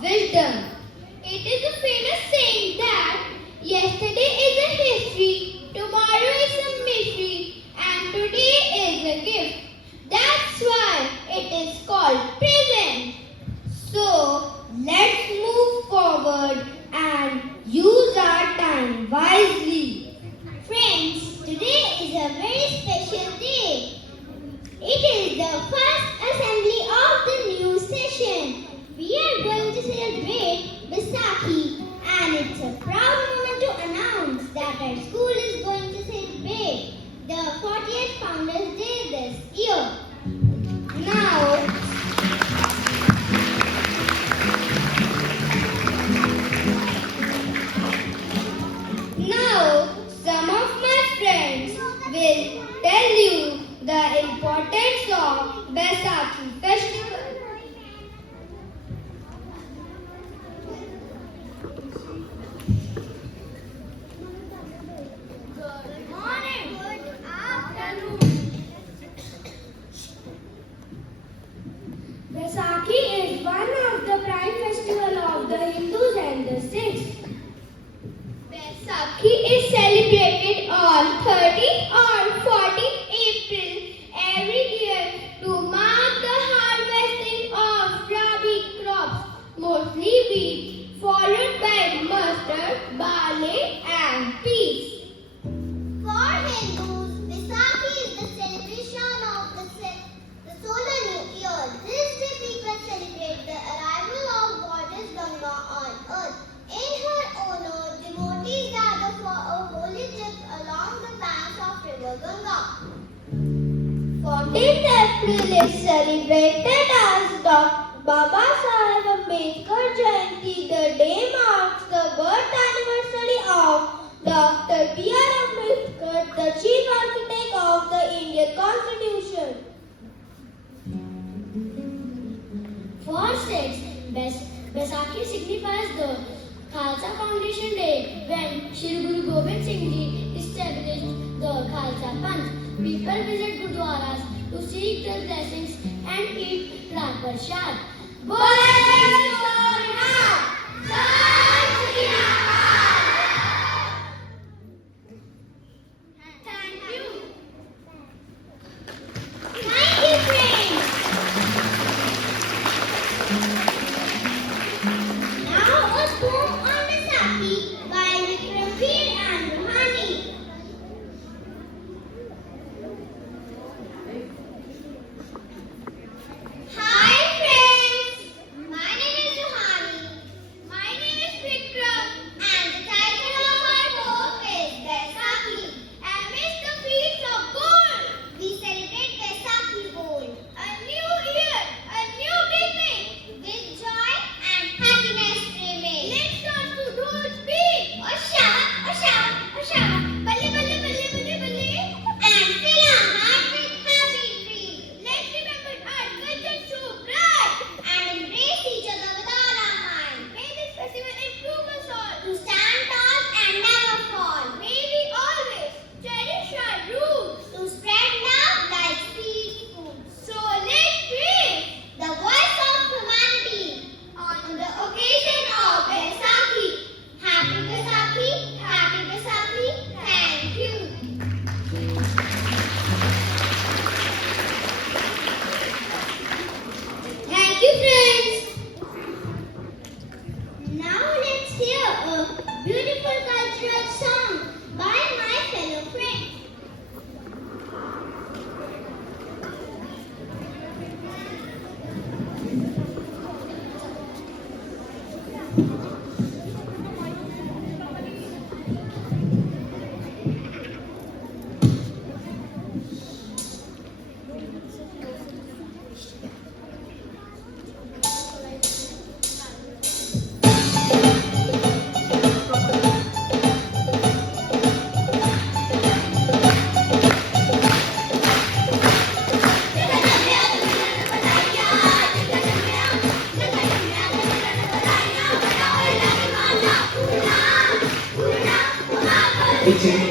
of wisdom. It is a famous saying that yesterday is a history, tomorrow is a mystery, and today is a gift. That's why it is called present. So let's move forward and use our time wisely. Friends, today is a very special day. It is the first assembly of the new session. We are going to celebrate Baisakhi, and it's a proud moment to announce that our school is going to celebrate the 40th Founders Day this year. Now, some of my friends will tell you the importance of Baisakhi festival. Good morning. Good afternoon. Baisakhi is one of the prime festivals of the Hindus and the Sikhs. Baisakhi is celebrated on 13th or 14th April every year to mark the harvesting of rabi crops, mostly wheat, followed by mustard, barley and peas. For Hindus, Baisakhi is the celebration of the solar new year. This day people celebrate the arrival of goddess Ganga on earth. In her honor, devotees gather for a holy trip along the banks of river Ganga. 14th April is celebrated as Baba Saheb Ambedkar Jayanti. The day marks the birth anniversary of Dr. B.R. Ambedkar, the chief architect of the Indian Constitution. For Sikhs, Baisakhi signifies the Khalsa Foundation Day, when Shri Guru Gobind Singh Ji established the Khalsa Panth. People visit Gurdwaras to seek their blessings and eat Rat Prasad. Thank you. Thank you, friends. Now a poem on Baisakhi by Vikramveer and Ruhani. Hi friends, my name is Ruhani. My name is Vikram, and the title of our poem is Baisakhi. Amidst the fields of gold, we celebrate Baisakhi gold. A new year, a new beginning, with joy and happiness remain. Let's start to roll beat. Osha, osha, osha, balle, balle, balle, balle, balle, and fill our heart with happy dreams. Let's remember our culture so bright and embrace each other with all our mind. May this festival improve us all to stand tall and never fall. May we always cherish our roots to spread love like seed food. So let's raise the voice of humanity on the occasion of Baisakhi. Happy Baisakhi, Happy Baisakhi, thank you. Thank you, friends. Now let's hear a beautiful cultural song by my fellow friends. It's